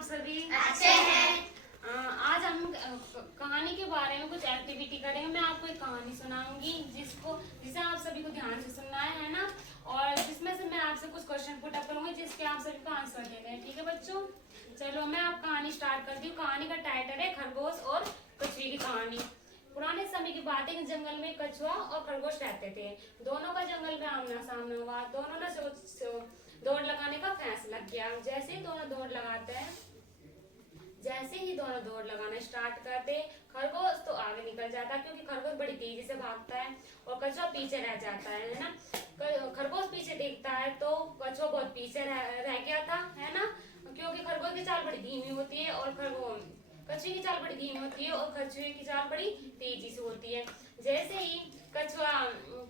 आप सभी? अच्छे हैं। आज हम कहानी के बारे में कुछ एक्टिविटी करेंगे। मैं आपको एक कहानी सुनाऊंगी जिसे आप सभी को ध्यान से सुनना है ना, और जिसमें से मैं आपसे कुछ क्वेश्चन पुट अप करूंगी जिसके आप सभी को आंसर देने हैं। ठीक है बच्चों, चलो मैं आप कहानी स्टार्ट करती हूँ। कहानी का टाइटल है खरगोश और कछुए की कहानी। पुराने समय की बात है कि जंगल में कछुआ और खरगोश रहते थे। दोनों का जंगल में आमना सामना हुआ। दोनों ने दौड़ लगाने का फैसला किया। जैसे ही दोनों दौड़ लगाना स्टार्ट करते, खरगोश तो आगे निकल जाता क्योंकि खरगोश बड़ी तेजी से भागता है और कछुआ पीछे रह जाता है ना। खरगोश पीछे देखता है तो कछुआ बहुत पीछे रह गया था, है ना, क्योंकि खरगोश की चाल बड़ी धीमी होती है और कछुए की चाल बड़ी धीमी होती है और कछुए की चाल बड़ी तेजी से होती है। जैसे ही कछुआ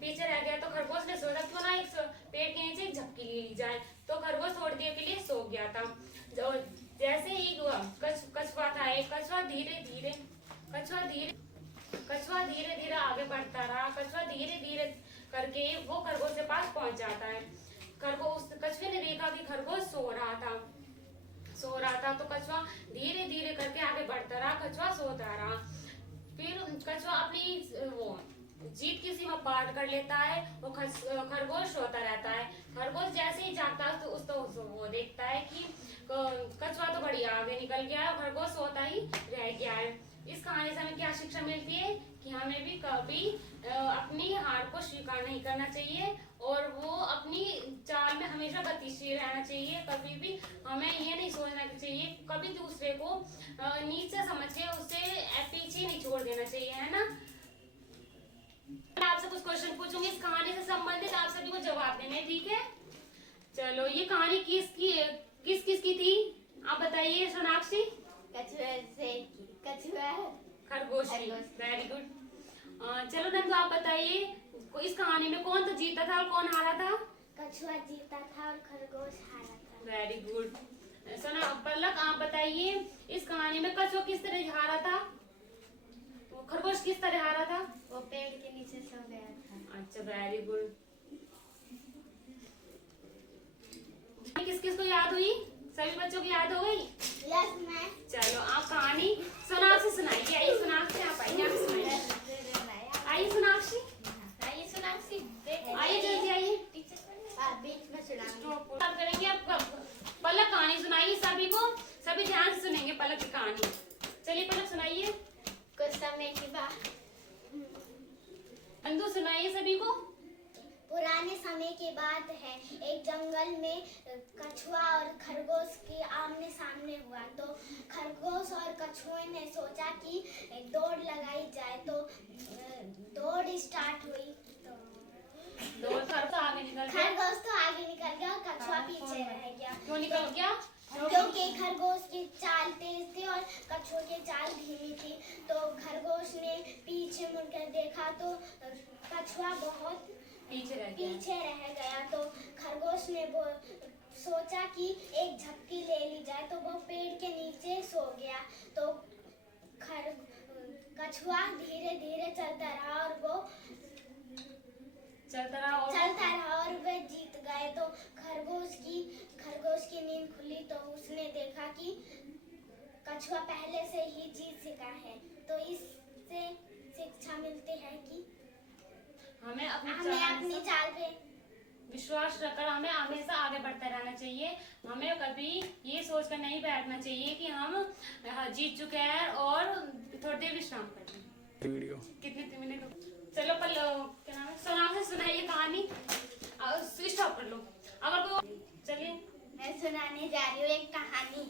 पीछे रह गया तो खरगोश ने सोचा क्यों ना एक पेड़ के नीचे एक झपकी ले ली जाए, तो खरगोश थोड़ी देर के लिए सो गया था। जैसे ही कछुआ था, कछुआ धीरे धीरे आगे बढ़ता रहा। कछुआ धीरे धीरे करके वो खरगोश के पास पहुंच जाता है। कछुए ने देखा कि खरगोश सो रहा था तो कछुआ धीरे धीरे करके आगे बढ़ता रहा। कछुआ सोता रहा। फिर कछुआ अपनी वो जीत की सीमा पार कर लेता है और खरगोश सोता रहता है। खरगोश जैसे ही जागता है तो वो देखता है कि कछुआ तो बड़ी आगे निकल गया है और खरगोश सोता ही रह गया है। इस कहानी से हमें क्या शिक्षा मिलती है कि हमें भी कभी अपनी हार को स्वीकार नहीं करना चाहिए और वो अपनी चाल में हमेशा गतिशील रहना चाहिए। कभी भी हमें ये नहीं सोचना चाहिए, कभी दूसरे को नीचे समझ के उससे पीछे नहीं छोड़ देना चाहिए, है ना। मैं आपसे कुछ क्वेश्चन पूछूंगी इस कहानी से संबंधित, आप सभी को जवाब देने, ठीक है। चलो, ये कहानी किस की थी आप बताइए सोनाक्षी? कछुआ खरगोश की। Very good. चलो नंदू आप बताइए इस कहानी में कौन तो जीता था और कौन हारा था? कछुआ जीता था और खरगोश हारा था। Very good. सोना पलक आप बताइए इस कहानी में कछुआ किस तरह हारा था, खरगोश किस तरह हारा था? वो पेड़ के नीचे सो गया था। अच्छा, वेरी गुड। किस किस को याद हुई? सभी बच्चों की याद हो गई? Yes ma'am. चलो आप कहानी सोनाक्षी सुनाइए। आइए सोनाक्षी, आप आइए, आप सुनाइए। आइए सोनाक्षी, आइए सोनाक्षी, आइए जल्दी आइए। बीच में सुनाऊंगी। बात करेंगे आप। पलक कहानी सुनाइए सभी को, सभी ध्यान से सुनेंगे पलक की कहानी। चलिए पलक सुनाइए। कुछ समय की बात। अंदू सुनाइए सभी को। पुराने समय की बात है, एक जंगल में कछुआ और खरगोश की आमने सामने हुआ। तो खरगोश और कछुए ने सोचा कि दौड़ लगाई जाए, तो दौड़ स्टार्ट हुई। तो खरगोश तो आगे निकल गया और कछुआ पीछे रह गया। क्यों निकल गया? क्योंकि खरगोश की चाल तेज थी और कछुए की चाल धीमी थी। तो खरगोश ने पीछे मुड़कर देखा तो कछुआ बहुत पीछे रह गया। तो खरगोश ने सोचा कि एक झपकी ले ली जाए, तो वो पेड़ के नीचे सो गया। तो कछुआ धीरे धीरे चलता रहा और वे जीत गए। तो खरगोश की नींद खुली तो उसने देखा कि कछुआ पहले से ही जीत चुका है। तो इससे शिक्षा मिलती है कि हमें अपनी चाल पे विश्वास रखकर हमें हमेशा आगे बढ़ते रहना चाहिए। हमें कभी ये सोचकर नहीं बैठना चाहिए कि हम जीत चुके हैं और थोड़ी देर विश्राम कर लें। वीडियो कितने मिनट? चलो क्या नाम है, सोनाक्षी सुनाइए कहानी। स्टॉप कर लो अगर कोई। चलिए मैं सुनाने जा रही हूँ एक कहानी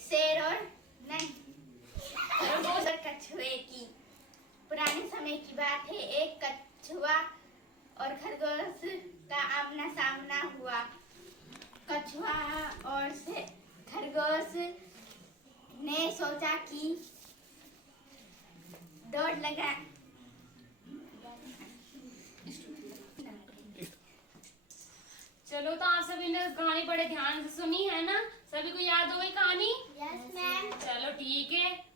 शेर और कछुए की। पुराने समय की बात है, एक कछुआ और खरगोश का आमना सामना हुआ। कछुआ और खरगोश ने सोचा कि दौड़ लगा। चलो, तो आप सभी ने कहानी बड़े ध्यान से सुनी है ना? सभी को याद हो गई कहानी? Yes ma'am. चलो ठीक है।